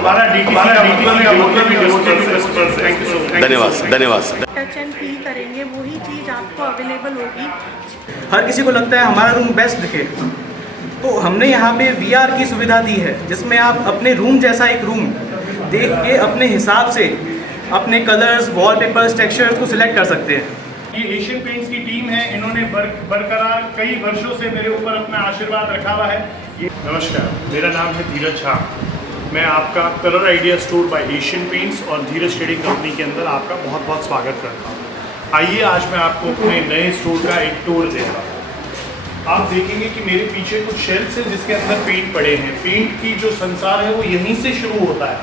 हमारा DTC का धन्यवाद। टच एंड फील करेंगे, वही चीज़ आपको अवेलेबल होगी। हर किसी को लगता है हमारा रूम बेस्ट दिखे, तो हमने यहाँ पे VR की सुविधा दी है, जिसमें आप अपने रूम जैसा एक रूम देख के अपने हिसाब से अपने कलर्स, वॉलपेपर्स, टेक्सचर्स को सिलेक्ट कर सकते हैं। ये एशियन पेंट्स की टीम है, इन्होंने बरकरार कई वर्षों से मेरे ऊपर अपना आशीर्वाद रखा हुआ है। नमस्कार, मेरा नाम है धीरज झा। मैं आपका colour idea store by Asian paints और धीरज शेडिंग कंपनी के अंदर आपका बहुत बहुत स्वागत करता हूँ। आइए आज मैं आपको अपने नए स्टोर का एक टूर देता हूँ। आप देखेंगे कि मेरे पीछे कुछ शेल्फ्स हैं जिसके अंदर पेंट पड़े हैं। पेंट की जो संसार है वो यहीं से शुरू होता है।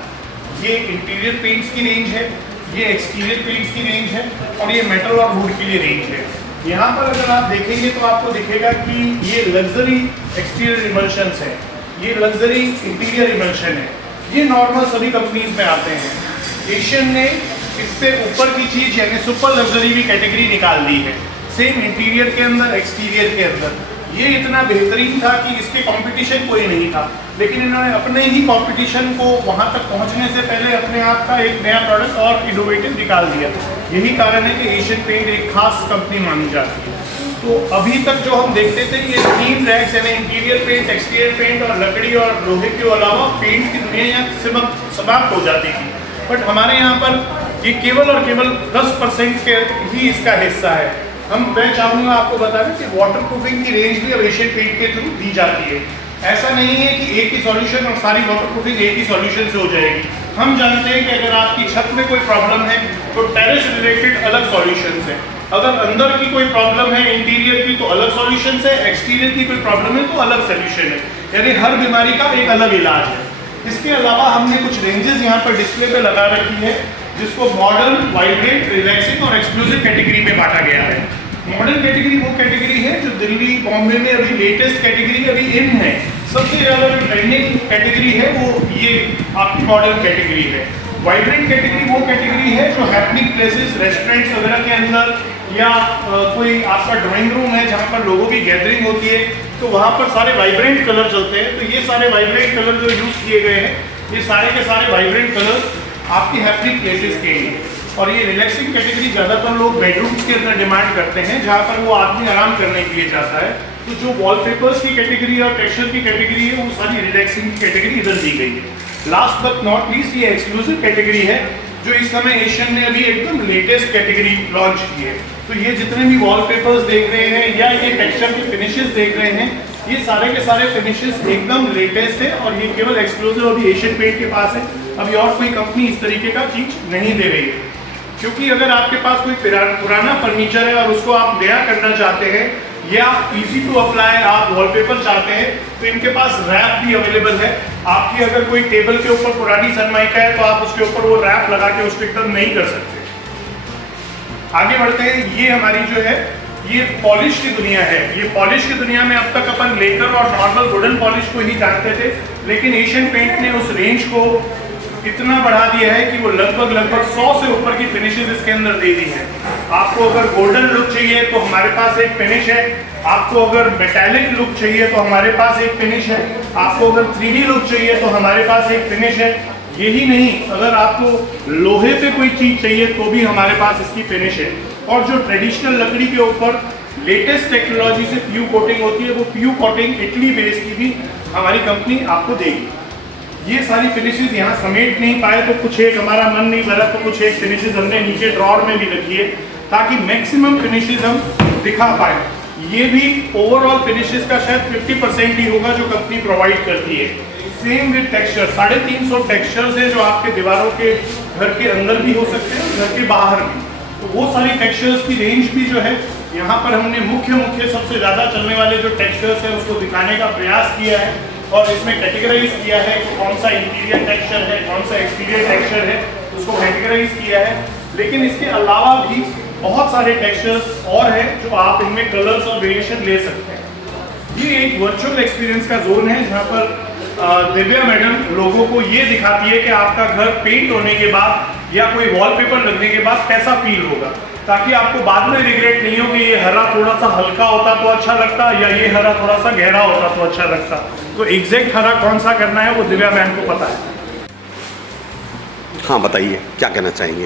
ये इंटीरियर पेंट्स की रेंज है, ये एक्सटीरियर पेंट्स की रेंज है और ये मेटल और वुड के लिए रेंज है। यहाँ पर अगर आप देखेंगे तो आपको दिखेगा कि ये लग्जरी एक्सटीरियर इमल्शंस है, ये लग्जरी इंटीरियर इमल्शन है। ये नॉर्मल सभी कंपनीज में आते हैं। एशियन ने इससे ऊपर की चीज़ यानी सुपर लग्जरी भी कैटेगरी निकाल दी है, सेम इंटीरियर के अंदर, एक्सटीरियर के अंदर। ये इतना बेहतरीन था कि इसके कंपटीशन कोई नहीं था, लेकिन इन्होंने अपने ही कंपटीशन को वहाँ तक पहुँचने से पहले अपने आप का एक नया प्रोडक्ट और इनोवेटिव निकाल दिया। यही कारण है कि एशियन पेंट एक खास कंपनी मानी जाती है। तो अभी तक जो हम देखते थे ये 3 रैक्स यानी इंटीरियर पेंट, एक्सटीरियर पेंट और लकड़ी और लोहे के अलावा पेंट की दुनिया यहाँ समाप्त हो जाती थी। बट हमारे यहाँ पर ये केवल और केवल 10% के ही इसका हिस्सा है। मैं चाहूँगा आपको बता दें कि वाटर प्रूफिंग की रेंज भी अब एशियन पेंट के थ्रू दी जाती है। ऐसा नहीं है कि एक ही सॉल्यूशन और सारी वाटर प्रूफिंग एक ही सॉल्यूशन से हो जाएगी। हम जानते हैं कि अगर आपकी छत में कोई प्रॉब्लम है तो टेरेस रिलेटेड अलग सॉल्यूशंस है। अगर अंदर की कोई प्रॉब्लम है इंटीरियर की तो अलग सॉल्यूशंस है, एक्सटीरियर की कोई प्रॉब्लम है तो अलग सोल्यूशन है। यानी हर बीमारी का एक अलग इलाज है। इसके अलावा हमने कुछ रेंजेस यहाँ पर डिस्प्ले पे लगा रखी है, जिसको मॉडर्न, वाइब्रेंट, रिलैक्सिंग और एक्सक्लूसिव कैटेगरी में बांटा गया है। मॉडर्न कैटेगरी वो कैटेगरी है जो दिल्ली, बॉम्बे में अभी लेटेस्ट कैटेगरी अभी इन है। सबसे ज़्यादा जो ट्रेंडिंग कैटेगरी है वो ये आपकी मॉडर्न कैटेगरी है। वाइब्रेंट कैटेगरी वो कैटेगरी है जो हैपनिंग प्लेसेस, रेस्टोरेंट्स वगैरह के अंदर या कोई आपका ड्राइंग रूम है जहाँ पर लोगों की गैदरिंग होती है तो वहाँ पर सारे वाइब्रेंट कलर चलते हैं। तो ये सारे वाइब्रेंट कलर जो यूज़ किए गए हैं, ये सारे के सारे वाइब्रेंट कलर्स आपकी हैपनिंग प्लेसेस के हैं। और ये रिलैक्सिंग कैटेगरी ज़्यादातर लोग बेडरूम्स के अंदर डिमांड करते हैं, जहाँ पर वो आदमी आराम करने के लिए जाता है। तो जो वॉलपेपर्स की कैटेगरी और टेक्सचर की कैटेगरी है वो सारी रिलैक्सिंग की कैटेगरी इधर दी गई है। लास्ट बट नॉट लीस्ट ये एक्सक्लूसिव कैटेगरी है जो इस समय एशियन ने अभी एकदम लेटेस्ट कैटेगरी लॉन्च की है। तो ये जितने भी वॉलपेपर्स देख रहे हैं या ये टेक्सचर के फिनिशेस देख रहे हैं, ये सारे के सारे फिनिशेस एकदम लेटेस्ट है और ये केवल एक्सक्लूसिव अभी एशियन पेंट के पास है। अभी और कोई कंपनी इस तरीके का चीज नहीं दे रही है। क्योंकि अगर आपके पास कोई पुराना फर्नीचर है और उसको आप नया करना चाहते हैं या इजी टू अप्लाई आप वॉलपेपर चाहते हैं तो इनके पास रैप भी अवेलेबल है। आपकी अगर कोई टेबल के ऊपर पुरानी सनमाइका है तो आप उसके ऊपर वो रैप लगा के उसको एकदम नहीं कर सकते। आगे बढ़ते हैं। ये हमारी जो है ये पॉलिश की दुनिया है। ये पॉलिश की दुनिया में अब तक अपन लेकर और नॉर्मल वुडन पॉलिश को ही जानते थे, लेकिन एशियन पेंट ने उस रेंज को इतना बढ़ा दिया है कि वो लगभग 100 से ऊपर की फिनिशेस इसके अंदर दे दी है। आपको अगर गोल्डन लुक चाहिए तो हमारे पास एक फिनिश है, आपको अगर मेटालिक लुक चाहिए तो हमारे पास एक फिनिश है, आपको अगर 3D लुक चाहिए तो हमारे पास एक फिनिश है। यही नहीं, अगर आपको लोहे पे कोई चीज चाहिए तो भी हमारे पास इसकी फिनिश है। और जो ट्रेडिशनल लकड़ी के ऊपर लेटेस्ट टेक्नोलॉजी से पीयू कोटिंग होती है, वो पीयू कोटिंग इटली बेस की भी हमारी कंपनी आपको देगी। ये सारी फिनिशेस यहाँ समेट नहीं पाए तो कुछ एक हमारा मन नहीं भरा तो कुछ एक फिनिशेस हमने नीचे ड्रॉर में भी रखी है ताकि मैक्सिमम फिनिशेस हम दिखा पाए। ये भी ओवरऑल फिनिशेस का शायद 50% ही होगा जो कंपनी प्रोवाइड करती है। सेम विद टेक्सचर, 350 टेक्सचर्स हैं जो आपके दीवारों के घर के अंदर भी हो सकते हैं, घर के बाहर भी। तो वो सारी टेक्सचर्स की रेंज भी जो है यहाँ पर हमने मुख्य सबसे ज़्यादा चलने वाले जो टेक्सचर्स हैं उसको दिखाने का प्रयास किया है और इसमें कैटेगराइज किया है कि कौन सा इंटीरियर टेक्सचर है, कौन सा एक्सटीरियर टेक्सचर है, उसको कैटेगराइज किया है। लेकिन इसके अलावा भी बहुत सारे टेक्सचर्स और हैं जो आप इनमें कलर्स और वेरिएशन ले सकते हैं। ये एक वर्चुअल एक्सपीरियंस का जोन है जहाँ पर दिव्या मैडम लोगों को ये दिखाती है कि आपका घर पेंट होने के बाद या कोई वॉलपेपर लगने के बाद कैसा फील होगा, ताकि आपको बाद में रिग्रेट नहीं हो कि ये हरा थोड़ा सा हल्का होता तो अच्छा लगता या ये हरा थोड़ा सा गहरा होता तो अच्छा लगता। तो एग्जैक्ट हरा कौन सा करना है वो दिव्या मैम को पता है। हाँ बताइए, क्या कहना चाहेंगे?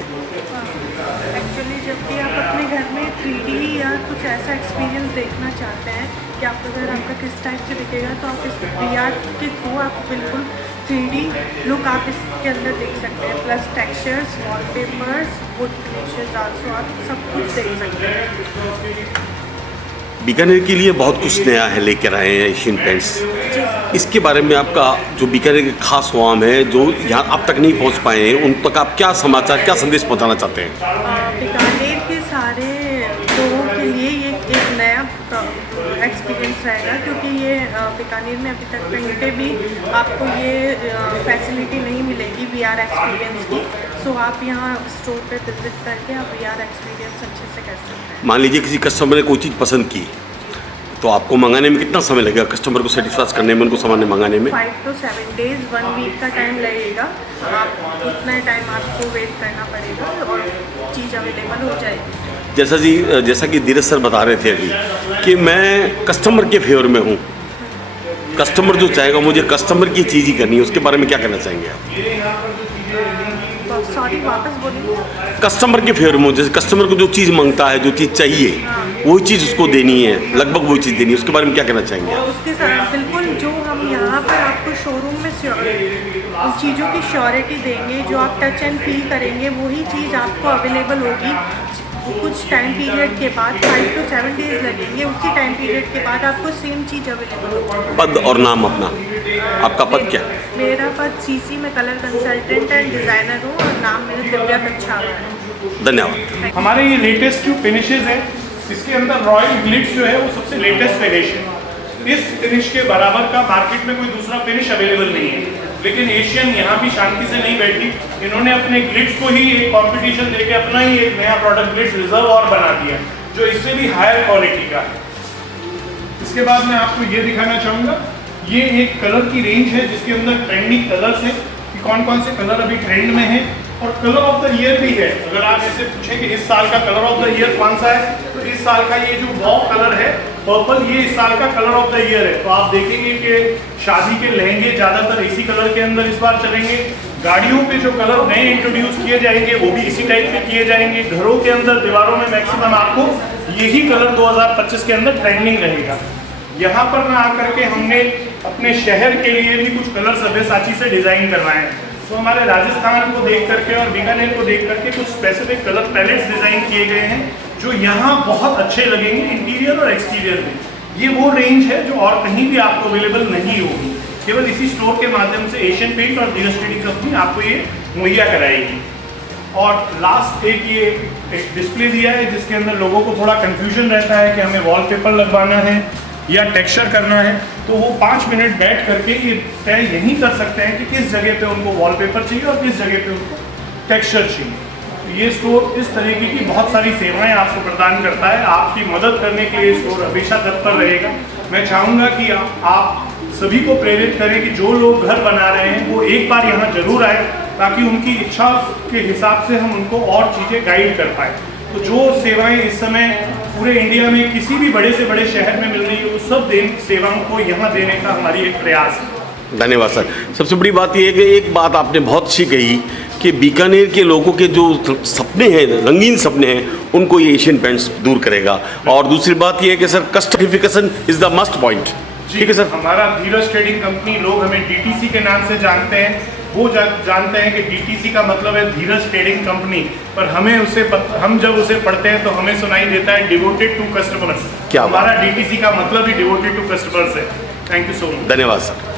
एक्चुअली जब भी आप अपने घर में 3D या कुछ ऐसा एक्सपीरियंस देखना चाहते हैं कि आपका घर आपका किस टाइप से दिखेगा, तो आप इस VR के थ्रू आप बिल्कुल 3D लुक आप इसके अंदर देख सकते हैं, plus textures, wallpapers, would finishes also आप सब कुछ देख सकते हैं। बीकानेर के लिए बहुत कुछ नया है लेकर आए हैं एशियन पेंट्स। इसके बारे में आपका जो बीकानेर के खास आवाम है जो यहाँ आप तक नहीं पहुँच पाए हैं, उन तक आप क्या समाचार, क्या संदेश पहुँचाना चाहते हैं? बीकानेर के सारे लोगों के लिए ये एक नया एक्सपीरियंस रहेगा, क्योंकि ये बीकानेर में अभी तक कहीं पे भी आपको ये फैसिलिटी नहीं मिलेगी VR एक्सपीरियंस की। सो आप यहाँ स्टोर पे विजिट करके आप VR एक्सपीरियंस अच्छे से कर सकते हैं। मान लीजिए किसी कस्टमर ने कोई चीज़ पसंद की, तो आपको मंगाने में कितना समय लगेगा? कस्टमर को सेटिस्फाई करने में, उनको सामान मंगाने में 5 to 7 days 1 वीक का टाइम लगेगा। आप उतना टाइम आपको वेट करना पड़ेगा और चीज़ अवेलेबल हो जाएगी। जैसा कि धीरज सर बता रहे थे अभी कि मैं कस्टमर के फेवर में हूँ, कस्टमर जो चाहेगा मुझे कस्टमर की चीज़ ही करनी है, उसके बारे में क्या कहना चाहेंगे आप? सॉरी, वापस बोलिए। कस्टमर के फेवर में, जैसे कस्टमर को जो चीज़ मांगता है, जो चीज़ चाहिए, वही चीज़ उसको देनी है, लगभग वही चीज़ देनी है, उसके बारे में क्या कहना चाहेंगे आप? उसके साथ बिल्कुल जो हम यहाँ पर आपको शोरूम में उन चीज़ों की श्योरिटी देंगे, जो आप टच एंड फील करेंगे, वही चीज़ आपको अवेलेबल होगी। कुछ टाइम पीरियड के बाद 5 to 7 days लगेंगे, उसी टाइम पीरियड के बाद आपको सेम चीज़ अवेलेबल होगी। पद और नाम अपना, आपका पद क्या? मेरा पद CC में कलर कंसल्टेंट एंड डिज़ाइनर हूँ और नाम मेरा दिव्या कच्छावा है। धन्यवाद। हमारे ये लेटेस्ट जो फिनिशेज हैं, इसके अंदर रॉयल ग्लिट्स जो है वो सबसे लेटेस्ट फिनिश है। इस फिनिश के बराबर का मार्केट में कोई दूसरा फिनिश अवेलेबल नहीं है, लेकिन एशियन यहाँ भी शांति से नहीं बैठी। इन्होंने अपने ग्लिट्स को ही एक कंपटीशन देके अपना ही एक नया प्रोडक्ट ग्लिट्स रिजर्व और बना दिया, जो इससे भी हायर क्वालिटी का है। इसके बाद मैं आपको ये दिखाना चाहूँगा, ये एक कलर की रेंज है जिसके अंदर ट्रेंडिंग कलर्स हैं कि कौन कौन से कलर अभी ट्रेंड में हैं, और कलर ऑफ द ईयर भी है। अगर आप ऐसे पूछें कि इस साल का कलर ऑफ द ईयर कौन सा है, तो इस साल का ये जो वॉव कलर है पर्पल, ये इस साल का कलर ऑफ द ईयर है। तो आप देखेंगे कि शादी के लहंगे ज़्यादातर इसी कलर के अंदर इस बार चलेंगे। गाड़ियों पे जो कलर नए इंट्रोड्यूस किए जाएंगे वो भी इसी टाइप के किए जाएंगे। घरों के अंदर दीवारों में मैक्सिमम आपको यही कलर 2025 के अंदर ट्रेंडिंग रहेगा। यहाँ पर ना आकर के हमने अपने शहर के लिए भी कुछ कलर सब्यसाची से डिज़ाइन करवाए हैं। तो हमारे राजस्थान को देख करके और बीकानेर को देख करके कुछ स्पेसिफिक कलर पैलेट्स डिज़ाइन किए गए हैं जो यहाँ बहुत अच्छे लगेंगे इंटीरियर और एक्सटीरियर में। ये वो रेंज है जो और कहीं भी आपको अवेलेबल नहीं होगी, केवल इसी स्टोर के माध्यम से एशियन पेंट और धीरज ट्रेडिंग कंपनी आपको ये मुहैया कराएगी। और लास्ट एक डिस्प्ले दिया है जिसके अंदर लोगों को थोड़ा कन्फ्यूजन रहता है कि हमें वॉलपेपर लगवाना है या टेक्सचर करना है, तो वो 5 मिनट बैठ करके ये तय यही कर सकते हैं कि किस जगह पे उनको वॉलपेपर चाहिए और किस जगह पे उनको टेक्सचर चाहिए। तो ये स्टोर इस तरीके की बहुत सारी सेवाएं आपको प्रदान करता है। आपकी मदद करने के लिए स्टोर हमेशा तत्पर रहेगा। मैं चाहूँगा कि आप सभी को प्रेरित करें कि जो लोग घर बना रहे हैं वो एक बार यहाँ जरूर आए, ताकि उनकी इच्छा के हिसाब से हम उनको और चीज़ें गाइड कर पाए। तो जो सेवाएं इस समय पूरे इंडिया में किसी भी बड़े से बड़े शहर में मिल रही है, वो सब सेवाओं को यहाँ देने का हमारी एक प्रयास है। धन्यवाद सर। सबसे बड़ी बात यह है कि एक बात आपने बहुत अच्छी कही कि बीकानेर के लोगों के जो सपने हैं, रंगीन सपने हैं, उनको ये एशियन पेंट्स दूर करेगा। और दूसरी बात यह है कि sir customization is the must point. ठीक है सर। हमारा धीरज ट्रेडिंग कंपनी, लोग हमें DTC के नाम से जानते हैं। वो जानते हैं कि DTC का मतलब है धीरज ट्रेडिंग कंपनी, पर हम जब उसे पढ़ते हैं तो हमें सुनाई देता है डिवोटेड टू कस्टमर्स। क्या हमारा DTC का मतलब ही डिवोटेड टू कस्टमर्स है। Thank you so much. धन्यवाद सर।